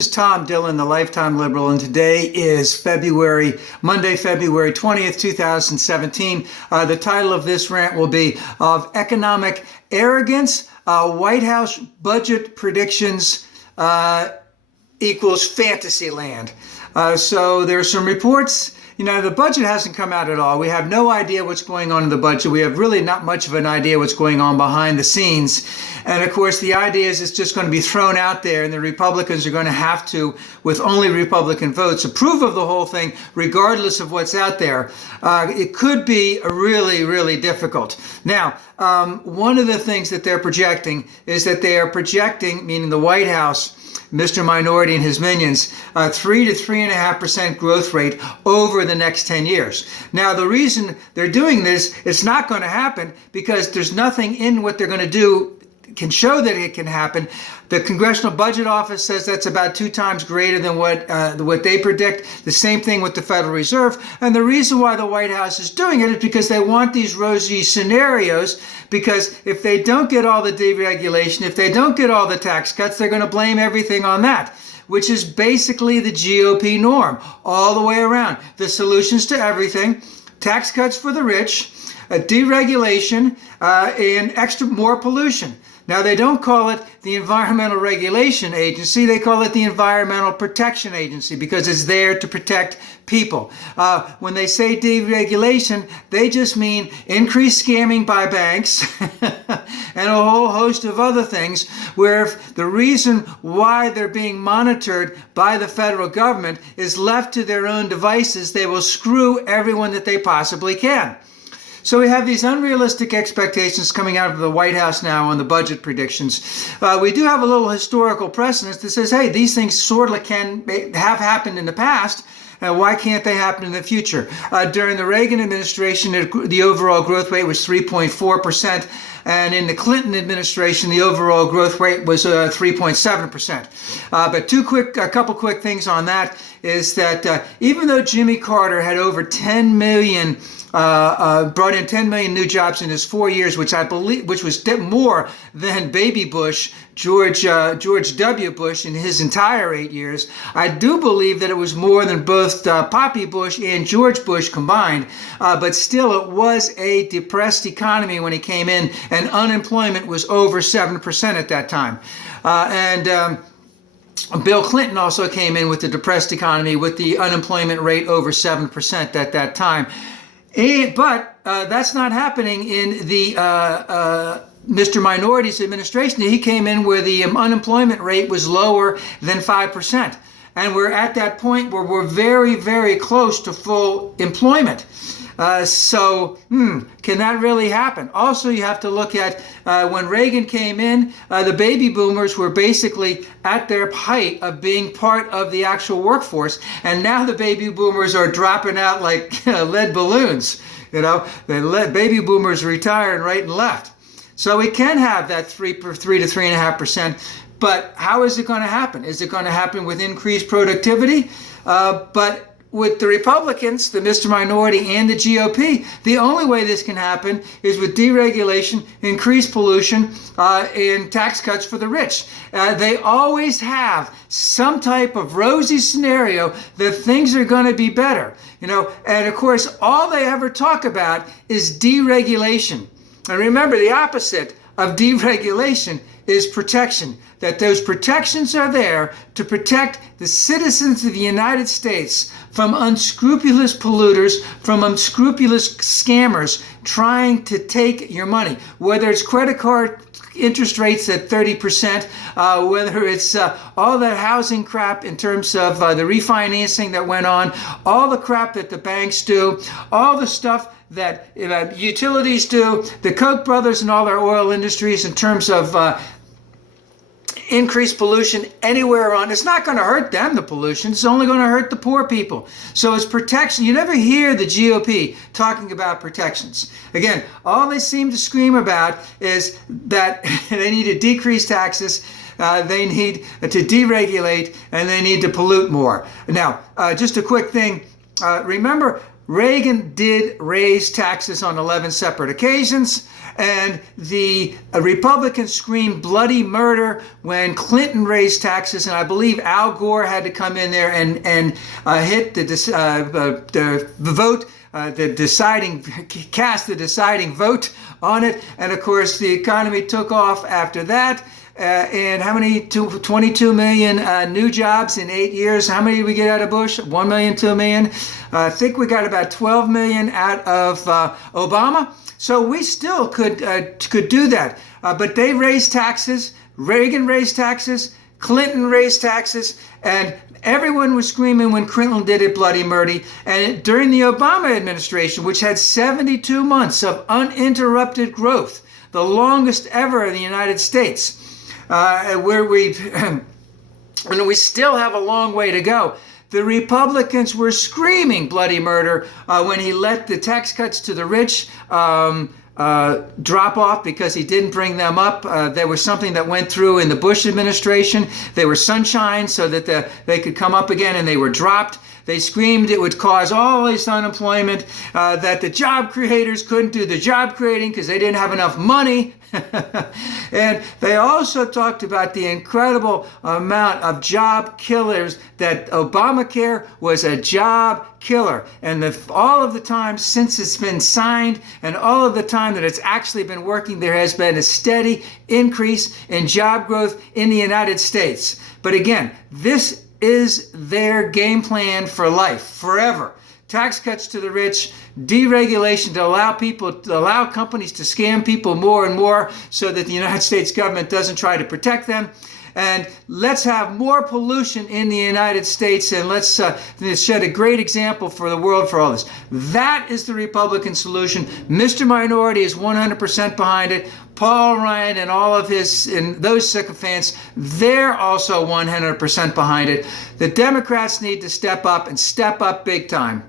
This is Tom Dillon, the Lifetime Liberal, and today is Monday, February 20th, 2017. The title of this rant will be of Economic Arrogance, White House Budget Predictions equals Fantasyland. So there are some reports. The budget hasn't come out at all. We have no idea what's going on in the budget. We have really not much of an idea what's going on behind the scenes. And of course, the idea is it's just going to be thrown out there, and the Republicans are going to have to, with only Republican votes, approve of the whole thing, regardless of what's out there. It could be really, really difficult. Now, one of the things that they're projecting is that they are projecting, meaning the White House, Mr. Minority and his minions, 3 to 3.5% growth rate over the next 10 years. Now, the reason they're doing this, it's not going to happen because there's nothing in what they're going to do can show that it can happen. The Congressional Budget Office says that's about 2 times greater than what they predict. The same thing with the Federal Reserve. And the reason why the White House is doing it is because they want these rosy scenarios, because if they don't get all the deregulation, if they don't get all the tax cuts, they're going to blame everything on that, which is basically the GOP norm all the way around. The solutions to everything: tax cuts for the rich, deregulation, and more pollution. Now, they don't call it the Environmental Regulation Agency. They call it the Environmental Protection Agency because it's there to protect people. When they say deregulation, they just mean increased scamming by banks and a whole host of other things, where the reason why they're being monitored by the federal government is left to their own devices. They will screw everyone that they possibly can. So we have these unrealistic expectations coming out of the White House now on the budget predictions. We do have a little historical precedence that says, hey, these things sort of can have happened in the past. Why can't they happen in the future? During the Reagan administration, the overall growth rate was 3.4%. And in the Clinton administration, the overall growth rate was 3.7%. But a couple quick things on that is that even though Jimmy Carter had over 10 million brought in 10 million new jobs in his 4 years, which was more than baby Bush, George W. Bush, in his entire 8 years. I do believe that it was more than both Poppy Bush and George Bush combined, but still it was a depressed economy when he came in, and unemployment was over 7% at that time. Bill Clinton also came in with the depressed economy with the unemployment rate over 7% at that time. But that's not happening in the Mr. Minority's administration. He came in where the unemployment rate was lower than 5%. And we're at that point where we're very, very close to full employment. Can that really happen? Also, you have to look at when Reagan came in, the baby boomers were basically at their height of being part of the actual workforce. And now the baby boomers are dropping out like lead balloons. The baby boomers retiring right and left. So we can have that 3 to 3.5%. But how is it going to happen? Is it going to happen with increased productivity? But with the Republicans, the Mr. Minority, and the GOP, the only way this can happen is with deregulation, increased pollution, and tax cuts for the rich. They always have some type of rosy scenario that things are going to be better. And of course, all they ever talk about is deregulation. And remember, the opposite of deregulation is protection, that those protections are there to protect the citizens of the United States from unscrupulous polluters, from unscrupulous scammers trying to take your money, whether it's credit card interest rates at 30%, whether it's all that housing crap in terms of the refinancing that went on, all the crap that the banks do, all the stuff that utilities do, the Koch brothers and all their oil industries in terms of increased pollution anywhere on. It's not going to hurt them, the pollution. It's only going to hurt the poor people. So it's protection. You never hear the GOP talking about protections. Again, all they seem to scream about is that they need to decrease taxes, they need to deregulate, and they need to pollute more. Now, just a quick thing. Remember, Reagan did raise taxes on 11 separate occasions, and the Republicans screamed bloody murder when Clinton raised taxes, and I believe Al Gore had to come in there and hit the vote, cast the deciding vote on it. And of course, the economy took off after that. And how many? 22 million new jobs in 8 years. How many did we get out of Bush? 1 million, 2 million. I think we got about 12 million out of Obama. So we still could do that. But they raised taxes. Reagan raised taxes. Clinton raised taxes. And everyone was screaming when Clinton did it bloody murder. And during the Obama administration, which had 72 months of uninterrupted growth, the longest ever in the United States, where we still have a long way to go. The Republicans were screaming bloody murder when he let the tax cuts to the rich drop off because he didn't bring them up. There was something that went through in the Bush administration. They were sunshine so that they could come up again, and they were dropped. They screamed it would cause all this unemployment, that the job creators couldn't do the job creating because they didn't have enough money. And they also talked about the incredible amount of job killers, that Obamacare was a job killer. And all of the time since it's been signed and all of the time that it's actually been working, there has been a steady increase in job growth in the United States. But again, this is their game plan for life, forever. Tax cuts to the rich, deregulation to allow companies to scam people more and more so that the United States government doesn't try to protect them. And let's have more pollution in the United States, and let's set a great example for the world for all this. That is the Republican solution. Mr. Minority is 100% behind it. Paul Ryan and all of those sycophants, they're also 100% behind it. The Democrats need to step up, and step up big time.